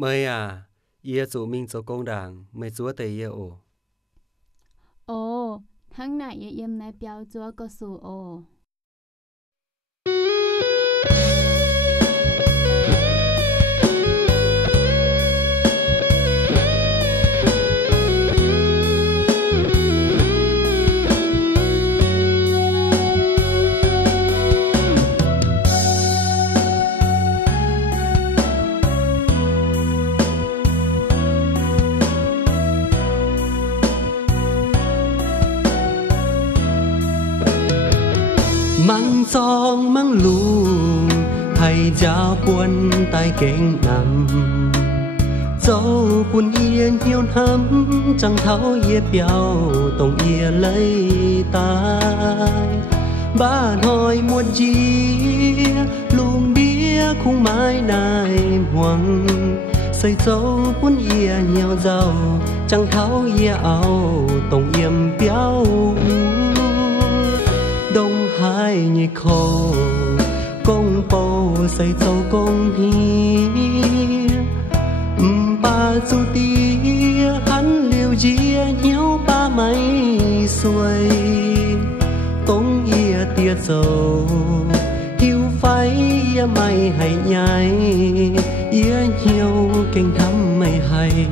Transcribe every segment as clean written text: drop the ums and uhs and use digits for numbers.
Mới à, ia chủ minh cho công đảng, mới chúa tây ia ổ. Ồ, tháng này yếm này béo chúa có sủ ồ. Mang giông mang lù hay giao quân tay kênh nằm dấu quân yên hiếu hâm chẳng tháo ia béo tổng ia lấy tai bạn hỏi muốn chi luồng bia khung mái đài hoàng xây dấu quân ia nhiều giàu chẳng tháo ia áo tổng yếm béo đông hai nhị khô công bầu xây dấu công hi ba du tia hắn liều chia nhiêu ba mấy xuôi tống ia tia dầu hiu phái ia mày hay nhai ia nhiều kinh thắm mày hay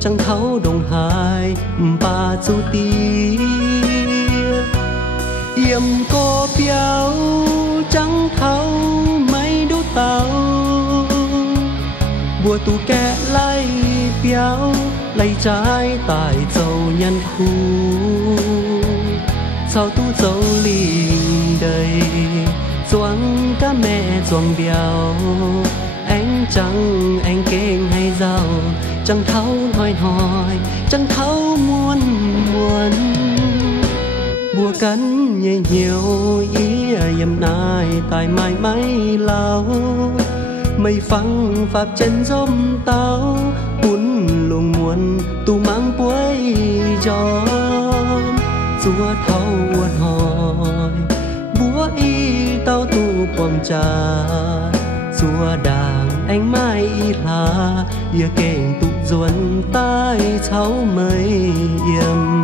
chẳng thấu đồng hai ba du tia yếm cô béo chẳng thấu mấy đốt tàu bùa tu kẹ lấy béo lấy trái tại dầu nhân khu sao tu dầu liền đầy doang cá mẹ doang béo anh chẳng anh kênh hay giàu chẳng thấu hỏi chẳng thấu muốn bùa cắn nhẹ nhiều ý yếm nai tại mai mấy lao mây phăng pháp chân giông tao bún luồng muôn tu mang quấy gió chúa thâu uất hỏi búa y tao tu quăng trà chúa đàng anh mai y là ia kênh tụ ruồn tai cháu mới yếm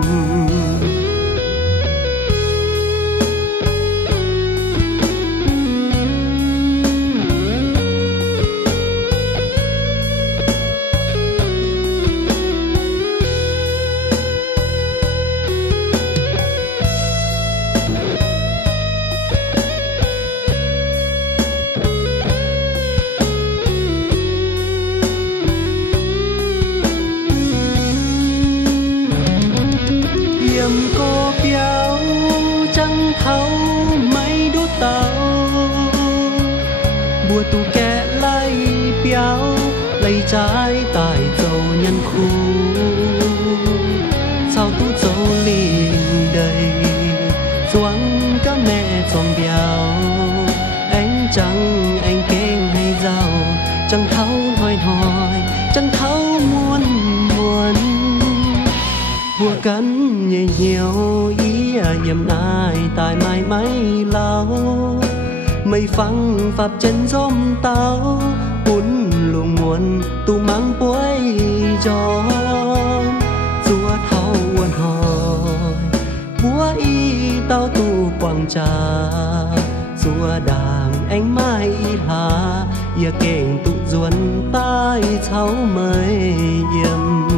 cô béo chẳng thấu mấy đốt tàu bùa tu kẹ lấy béo lấy trái tại dầu nhân khu sao tu dầu liền đầy doang cá mẹ doang béo anh chẳng anh kênh hay giàu chẳng thấu hỏi chẳng thấu muốn bùa cắn nhẹ nhiều ý yếm nai tại mai mấy lao mây phăng pháp chân giông tao bún luồng muôn tu mang quấy gió chúa thâu uẩn hỏi búa y tao tu quăng trà chúa đàng anh mai là ia kênh tụ ruồn tai cháu mới yếm